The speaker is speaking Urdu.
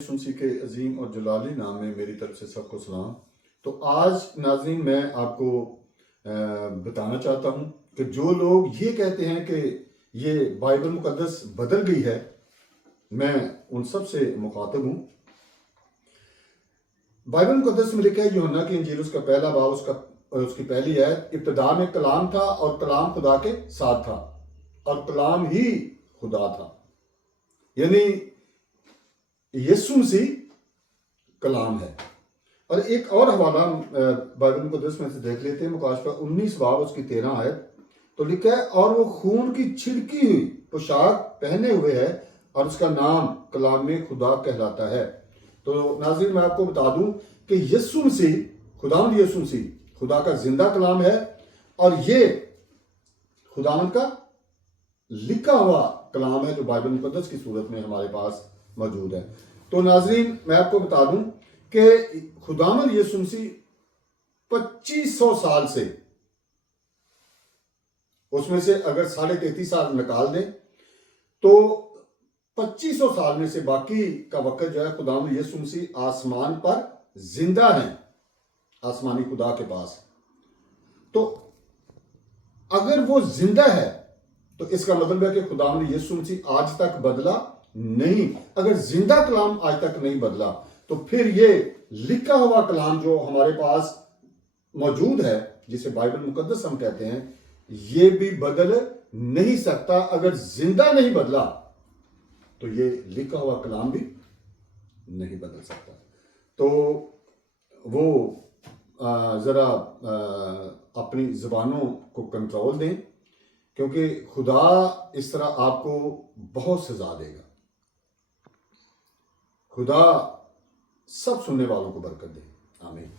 مسیح کے عظیم اور جلالی نام میں میری طرف سے سب کو سلام۔ تو آج ناظرین میں آپ کو بتانا چاہتا ہوں کہ جو لوگ یہ کہتے ہیں کہ یہ بائبل مقدس بدل گئی ہے، میں ان سب سے مخاطب ہوں۔ بائبل مقدس میں لکھا ہے یوحنا کی انجیل اس کا پہلا باب اس کی پہلی آیت، ابتدا میں کلام تھا اور کلام خدا کے ساتھ تھا اور کلام ہی خدا تھا۔ یعنی یسوع مسیح کلام ہے۔ اور ایک اور حوالہ بائبل مقدس میں سے دیکھ لیتے ہیں، مکاشفہ 19 باب اس کی 13 آیت، تو لکھا ہے اور وہ خون کی چھڑکی ہوئی پوشاک پہنے ہوئے ہے اور اس کا نام کلام خدا کہلاتا ہے۔ تو ناظرین میں آپ کو بتا دوں کہ یسوع مسیح، خداوند یسوع مسیح خدا کا زندہ کلام ہے، اور یہ خداوند کا لکھا ہوا کلام ہے جو بائبل مقدس کی صورت میں ہمارے پاس موجود ہے۔ تو ناظرین میں آپ کو بتا دوں کہ خداوند یسوع مسیح 2500 سال سے، اس میں سے اگر 33.5 سال نکال دیں تو 2500 سال میں سے باقی کا وقت جو ہے خداوند یسوع مسیح آسمان پر زندہ ہیں، آسمانی خدا کے پاس۔ تو اگر وہ زندہ ہے تو اس کا مطلب ہے کہ خداوند یسوع مسیح آج تک بدلا نہیں۔ اگر زندہ کلام آج تک نہیں بدلا تو پھر یہ لکھا ہوا کلام جو ہمارے پاس موجود ہے، جسے بائبل مقدس ہم کہتے ہیں، یہ بھی بدل نہیں سکتا۔ اگر زندہ نہیں بدلا تو یہ لکھا ہوا کلام بھی نہیں بدل سکتا۔ تو وہ ذرا اپنی زبانوں کو کنٹرول دیں، کیونکہ خدا اس طرح آپ کو بہت سزا دے گا۔ خدا سب سننے والوں کو برکت دے، آمین۔